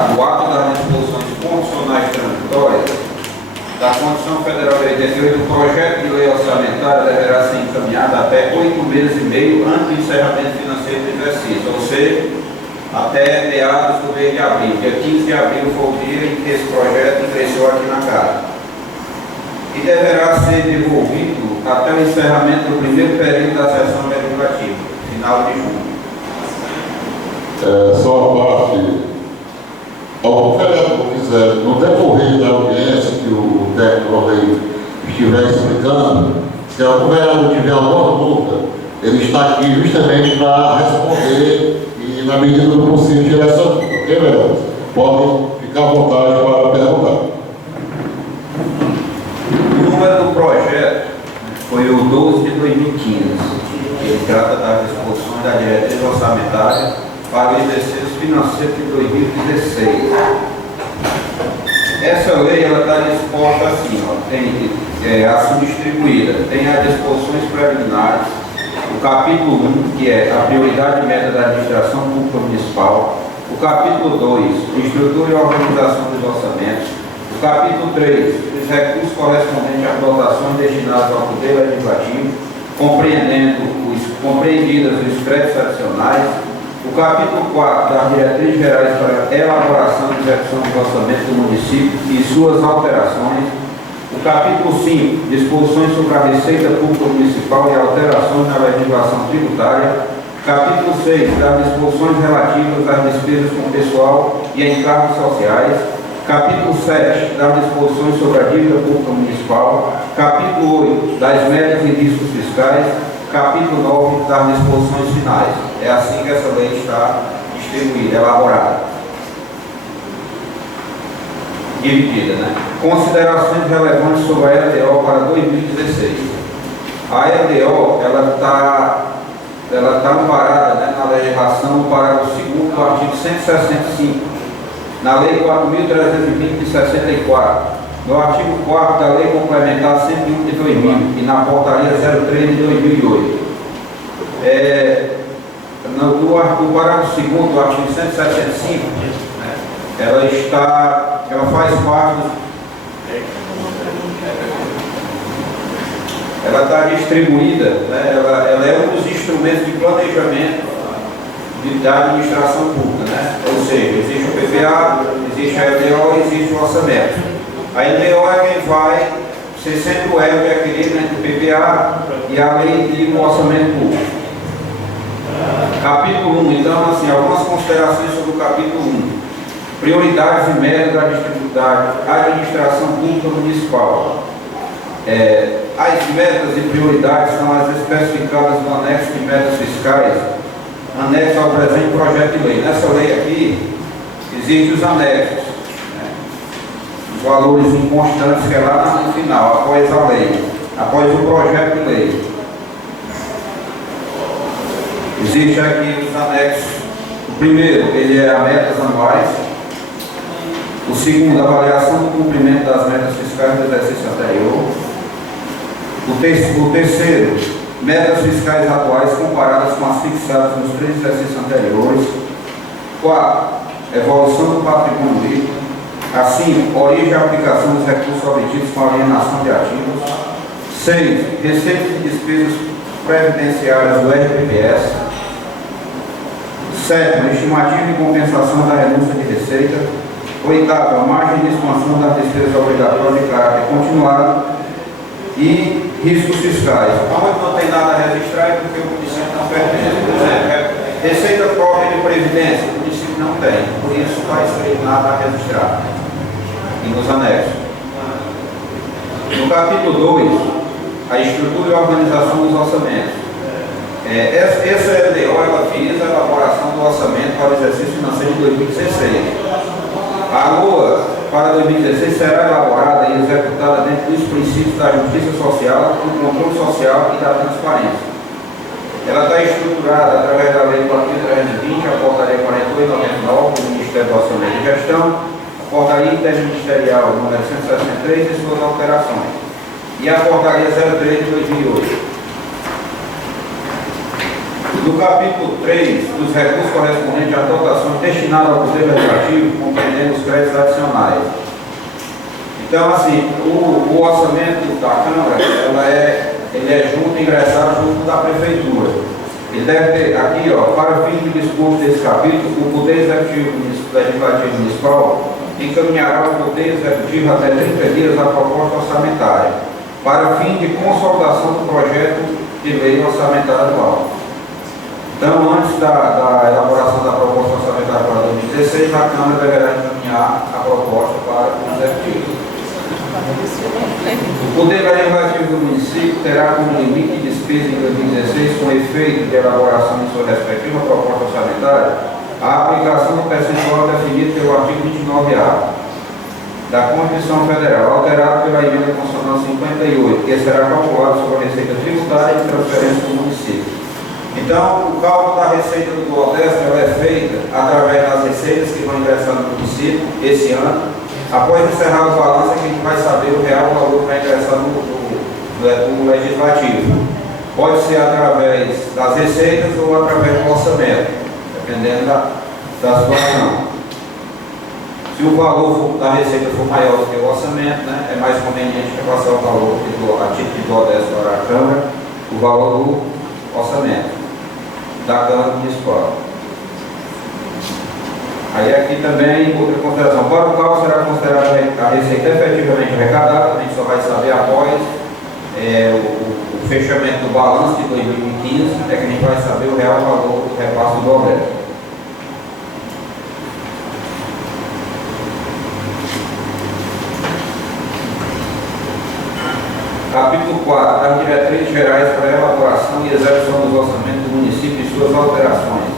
O ato das disposições constitucionais transitórias da Constituição Federal de 88, o projeto de lei orçamentária deverá ser encaminhado até 8 meses e meio antes do encerramento financeiro do exercício, ou seja, até meados do mês de abril. Dia 15 de abril foi o dia em que esse projeto ingressou aqui na Casa. E deverá ser devolvido até o encerramento do primeiro período da sessão legislativa, final de junho. Só a parte. Algum vereador quiser, no decorrer da audiência que o técnico da lei estiver explicando, se algum vereador tiver alguma dúvida, ele está aqui justamente para responder e, na medida do possível, tirar essa dúvida. Ok, vereador? Podem ficar à vontade para perguntar. O número do projeto foi o 12 de 2015. Ele trata das disposições da diretriz orçamentária para o exercício financeiro de 2016. Essa lei está disposta assim, tem assim distribuída, tem as disposições preliminares, o capítulo 1, que é a prioridade e meta da administração pública municipal, o capítulo 2, estrutura e organização dos orçamentos, o capítulo 3, os recursos correspondentes às dotações destinadas ao poder legislativo, compreendidas os créditos adicionais, o capítulo 4 das diretrizes gerais para elaboração e execução do orçamento do município e suas alterações, o capítulo 5, disposições sobre a receita pública municipal e alterações na legislação tributária, capítulo 6, das disposições relativas às despesas com pessoal e encargos sociais, capítulo 7, das disposições sobre a dívida pública municipal, capítulo 8, das metas e riscos fiscais, capítulo 9 das disposições finais. É assim que essa lei está distribuída, elaborada. Dividida, né? Considerações relevantes sobre a LDO para 2016. A LDO, ela está amparada, né, na legislação para o segundo do artigo 165, na Lei 4.320 de 64, no artigo 4º da Lei Complementar 101 de 2000 e na Portaria 03 de 2008. No parágrafo 2º do artigo 165, ela faz parte, ela está distribuída, né, ela é um dos instrumentos de planejamento da administração pública, né? Ou seja, existe o PPA, existe a LDO e existe o orçamento. A LDO é quem vai ser sempre o elo de equilíbrio entre o PPA e a lei e o orçamento público. Capítulo 1, então, assim, algumas considerações sobre o capítulo 1. Prioridades e metas da administração pública municipal. As metas e prioridades são as especificadas no anexo de metas fiscais, anexo ao presente projeto de lei. Nessa lei aqui, existem os anexos, os valores inconstantes que é lá no final, após a lei, após o projeto de lei. Existe aqui os anexos. O primeiro, ele é a metas anuais. O segundo, a avaliação do cumprimento das metas fiscais do exercício anterior. O terceiro, metas fiscais atuais comparadas com as fixadas nos 3 exercícios anteriores. 4, evolução do patrimônio líquido. Assim, origem e aplicação dos recursos obtidos com alienação de ativos. 6, receitas e despesas previdenciárias do RPPS. 7, estimativa de compensação da renúncia de receita. 8, a margem de expansão das despesas obrigatórias de caráter continuado. E riscos fiscais. Onde não tem nada a registrar é porque o município não pertence. Por exemplo, receita própria de previdência, o município não tem. Por isso não está escrito nada a registrar. E nos anexos. No capítulo 2, a estrutura e organização dos orçamentos. Essa LDO ela visa a elaboração do orçamento para o exercício financeiro de 2016. A LOA para 2016 será elaborada e executada dentro dos princípios da justiça social, do controle social e da transparência. Ela está estruturada através da Lei 4.320, a Portaria 48/99 do Ministério do Orçamento e Gestão, a Portaria Interministerial número 163 e suas alterações, e a Portaria 03 de 2008. No capítulo 3, dos recursos correspondentes à dotação destinada ao Poder Legislativo, compreendendo os créditos adicionais. Então, assim, o orçamento da Câmara, ele é junto, ingressado junto da Prefeitura. Ele deve ter aqui, para fim de discurso desse capítulo, o Poder Legislativo Municipal encaminhará ao Poder Executivo até 30 dias a proposta orçamentária, para fim de consolidação do projeto de lei orçamentária anual. Então, antes da elaboração da proposta orçamentária para 2016, a Câmara deverá encaminhar a proposta para o Executivo. O Poder Legislativo do município terá como limite de despesa em 2016, com efeito de elaboração de sua respectiva proposta orçamentária, a aplicação do percentual definido pelo artigo 29A da Constituição Federal, alterado pela Emenda Constitucional 58, que será calculado sobre a receita tributária e de transferência do município. Então, o cálculo da receita do Nordeste é feita através das receitas que vão ingressar no município esse ano. Após encerrar o balanço, é que a gente vai saber o real valor que vai ingressar no Legislativo. Pode ser através das receitas ou através do orçamento, dependendo da situação. Se o valor da receita for maior do que o orçamento, né, é mais conveniente repassar o valor a título de Nordeste para a Câmara, o valor do orçamento da Câmara Municipal. Aí aqui também, outra consideração, para o cálculo será considerada a receita efetivamente arrecadada, a gente só vai saber após o fechamento do balanço de 2015, é que a gente vai saber o real valor do repasse do Nordeste. Capítulo 4, das diretrizes gerais para a elaboração e execução dos orçamentos do município e suas alterações.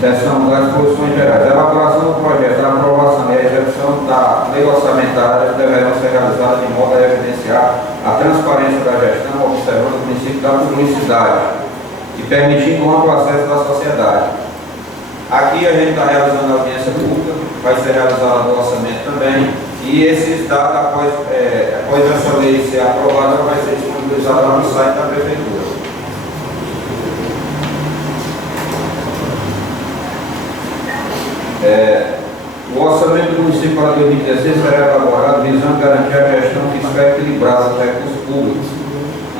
Seção das disposições gerais. A elaboração do projeto, a aprovação e a execução da lei orçamentária deverão ser realizadas de modo a evidenciar a transparência da gestão, observando o princípio da publicidade e permitindo um amplo acesso da sociedade. Aqui a gente está realizando a audiência pública, vai ser realizada o orçamento também, e esses dados, após essa lei ser aprovada, vai ser disponibilizada lá no site da Prefeitura. O orçamento do município para 2016 será elaborado visando garantir a gestão fiscal equilibrada dos recursos públicos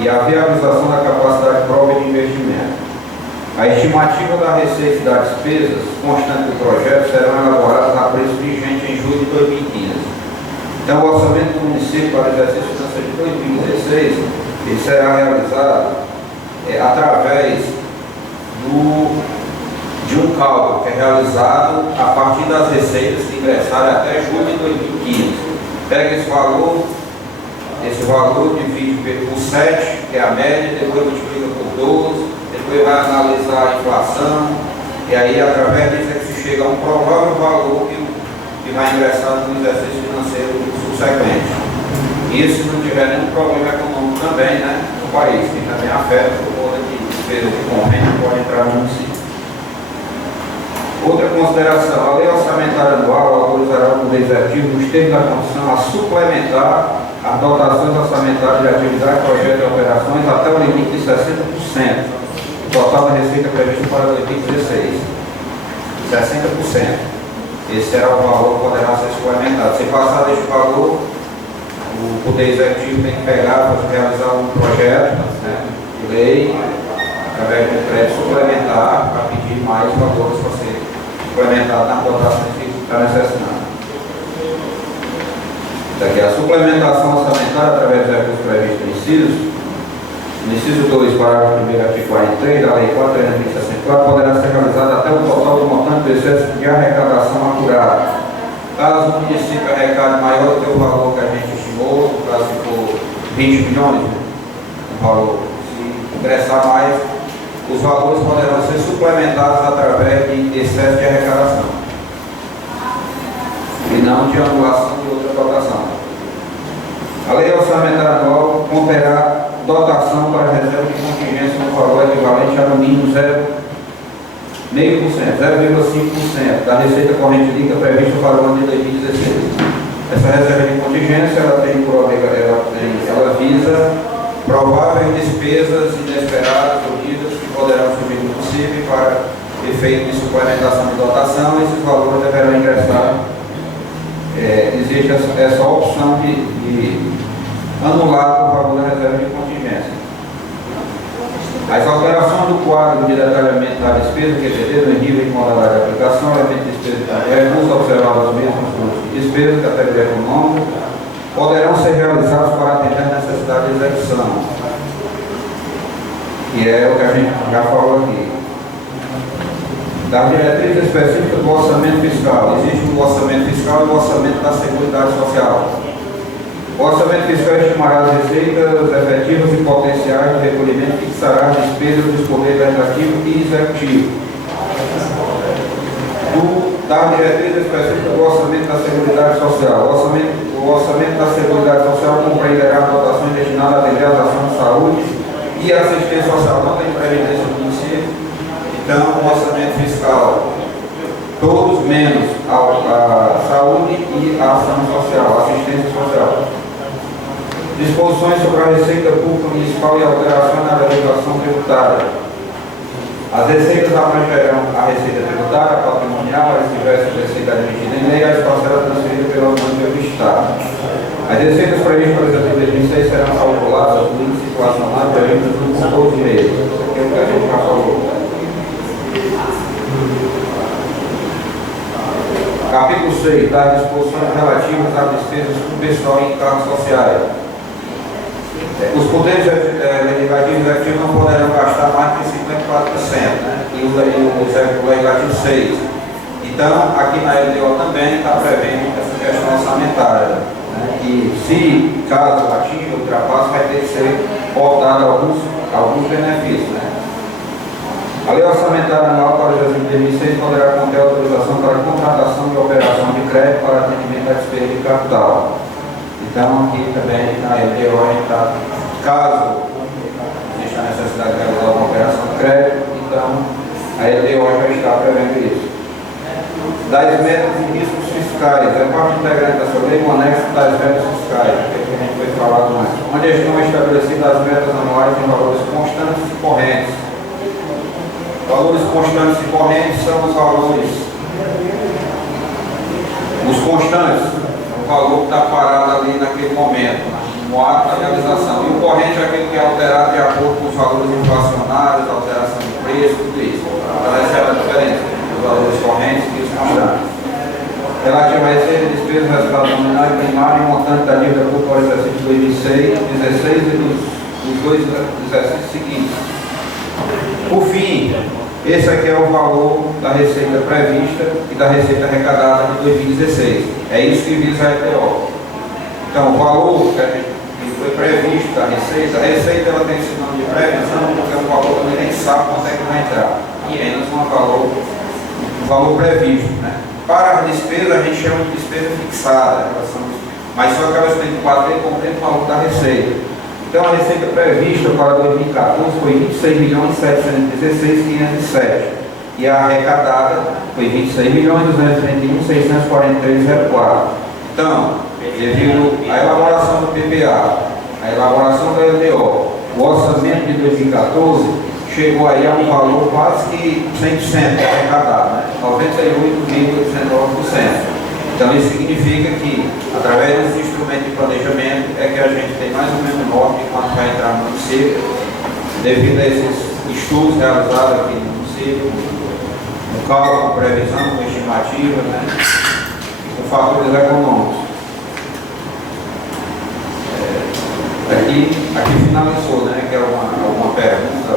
e a viabilização da capacidade própria de investimento. A estimativa da receita e das despesas constantes do projeto serão elaboradas a preço vigente em julho de 2015. Então, o orçamento do município para o exercício financeiro de 2016 ele será realizado através de um cálculo que é realizado a partir das receitas que ingressarem até julho de 2015. Pega esse valor divide por 7, que é a média, depois multiplica por 12, depois vai analisar a inflação, e aí através disso é que se chega a um provável valor que vai ingressar no exercício financeiro subsequente. Isso, se não tiver nenhum problema econômico também, né, no país, que também afeta o poder de despesa de convênio que pode entrar no município. Outra consideração, a lei orçamentária anual autorizará o Poder Executivo, nos termos da Constituição, a suplementar as dotações orçamentárias de atividade, projetos e operações até o limite de 60% do total da receita prevista para 2016. 60%. Esse será o valor que poderá ser suplementado. Se passar deste valor, o Poder Executivo tem que pegar para realizar um projeto, né, de lei, através de um crédito suplementar, para pedir mais valores para ser suplementado nas dotações que está necessitando. Daqui a suplementação orçamentária através dos recursos previstos no inciso 2, parágrafo 1º, artigo 43 da Lei 4.364, poderá ser realizada até o total do montante do excesso de arrecadação apurada. Caso o município arrecade maior do que o valor que a gente estimou, no caso se for 20 milhões, o valor, se ingressar mais, os valores poderão ser suplementados através de excesso de arrecadação e não de anulação de outra dotação. A lei orçamentária anual conterá dotação para reserva de contingência no valor equivalente a no mínimo 0,5% da receita corrente líquida prevista para o ano de 2016. Essa reserva de contingência ela visa prováveis despesas inesperadas, unidas, que poderão surgir no para efeito de suplementação de dotação, esses valores deverão ingressar. Existe essa opção de anular o valor da reserva de contingência. As alterações do quadro de detalhamento da despesa, QTD, no nível e modalidade de aplicação, elemento de despesa de recursos, observados os mesmos custos de despesa, categoria econômica, poderão ser realizados para atender a necessidade de execução, que é o que a gente já falou aqui. Das diretrizes específicas do orçamento fiscal, existe o orçamento fiscal e o orçamento da Seguridade Social. O orçamento fiscal estimará as receitas efetivas e potenciais do recolhimento e fixará as despesas dos poderes legislativo e executivo. Das diretrizes específicas do orçamento da Seguridade Social. O orçamento da Seguridade Social compreenderá dotações destinadas a atender as ações de saúde e assistência social, não tem previdência do município. Então, o orçamento fiscal, todos menos a saúde e a ação social, a assistência social. Disposições sobre a receita pública municipal e alterações na legislação tributária. As receitas abrangerão a receita tributária, patrimonial, as diversas receitas admitidas em lei e as parcelas transferidas pela União pelo Estado. As receitas previstas para o exercício de 2006 serão calculadas no índice inflacionário previsto no controle de meio. Isso aqui é o que a gente já falou. Capítulo 6. Das disposições relativas às despesas com pessoal e encargos sociais. Os poderes legislativos e executivos não poderão gastar mais de 54%, né? E o legislativo 6%. Então, aqui na LDO também está prevendo essa questão orçamentária, né? E se caso atinja o ultrapasse, vai ter que ser cortado alguns benefícios, né? A lei orçamentária anual para o exercício de 2006 poderá conter autorização para contratação de operação de crédito para atendimento da despesa de capital. Então, aqui também na LDO, a gente está, caso exista a necessidade de realizar uma operação de crédito, então a LDO já está prevendo isso. Das metas e riscos fiscais, é parte integrante da sua lei, o anexo das metas fiscais, que a gente foi falado antes, onde estão estabelecidas as metas anuais em valores constantes e correntes. Valores constantes e correntes são os valores. Os constantes, o valor que está parado ali naquele momento, no ato da realização. E o corrente é aquele que é alterado de acordo com os valores inflacionários, alteração de preço, tudo isso. Então essa é a diferença dos valores correntes e os constantes. Relativo a receita, despesa, resultado nominal e primário e montante da dívida pública para o exercício de 2016 e dos dois exercícios seguintes. Por fim, esse aqui é o valor da receita prevista e da receita arrecadada de 2016. É isso que visa a LDO. Então, o valor que foi previsto da receita, a receita ela tem esse nome de previsão, porque é um valor que ninguém sabe quanto é que vai entrar. E menos um valor previsto, né? Para a despesa, a gente chama de despesa fixada, mas só que elas têm que bater com o valor da receita. Então, a receita prevista para 2014 foi 26.716.507 e a arrecadada foi 26.231.643,04. Então, devido à elaboração do PPA, a elaboração da LDO, o orçamento de 2014 chegou aí a um valor quase que 100% arrecadado, né? 98,19%. Então, isso significa que, através desse instrumento de planejamento, é que a gente tem mais ou menos norte de quanto vai entrar no município, devido a esses estudos realizados aqui no município, no cálculo, previsão, com estimativa, né, com fatores econômicos. Aqui finalizou, né, que é alguma pergunta.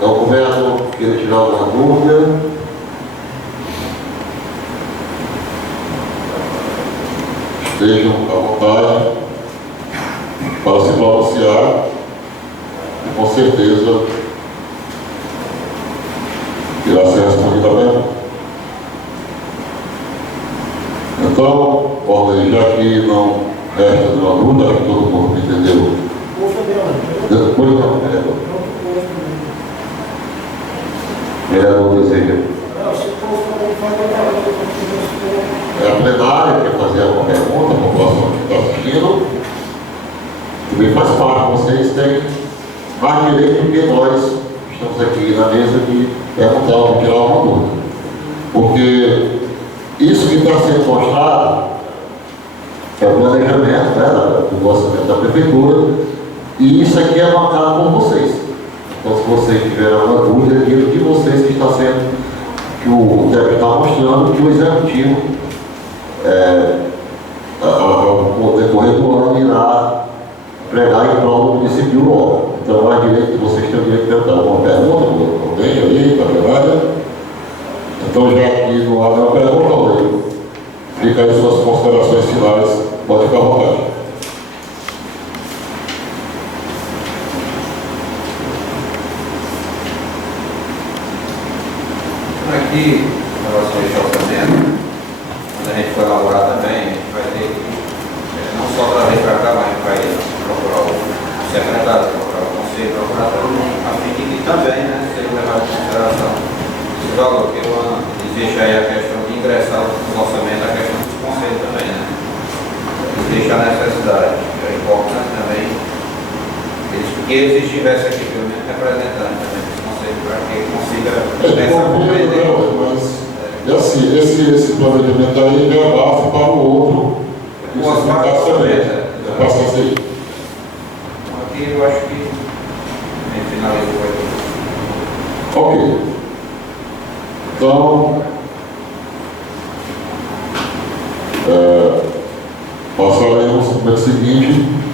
O governo que tiver alguma dúvida. Estejam à vontade para se pronunciar e com certeza irá ser respondida bem. Então, ordem, já que não resta nenhuma dúvida, que todo mundo entendeu. Depois não, vereador. Vereador deseja. É a plenária que quer fazer alguma pergunta, a população que está assistindo. Também faz parte, vocês têm mais direito do que nós estamos aqui na mesa de perguntar, tirar uma dúvida. Porque isso que está sendo mostrado é o planejamento, né, do orçamento da prefeitura, e isso aqui é marcado por vocês. Então, se vocês tiverem alguma dúvida, digo de vocês que está sendo, que o TEP está mostrando que o executivo, ao decorrer do ano, irá pregar em prol do município logo. Então, há direito, vocês têm o direito de perguntar alguma pergunta, alguém ali, para a verdade. Então, já aqui no lado da pergunta, fica aí suas considerações finais, pode ficar à vontade. Aqui, em relação a esse orçamento, quando a gente for elaborar também, a gente vai ter que, não só trazer para cá, mas a gente vai procurar o secretário, procurar o conselho, procurar todo mundo, a fim de que também, né, seja levado em consideração esse valor, que existe aí a questão de ingressar no orçamento, a questão dos conselhos também, né? Existe a necessidade, é importante também que eles estivessem aqui, pelo menos representando também esse conselho, para que consiga compreender. E assim, esse planejamento aí é a base para o outro. Boas partes também, né? Passa a ser. Aqui eu acho que a gente finalizou aqui. Ok. Então, passaremos para o seguinte.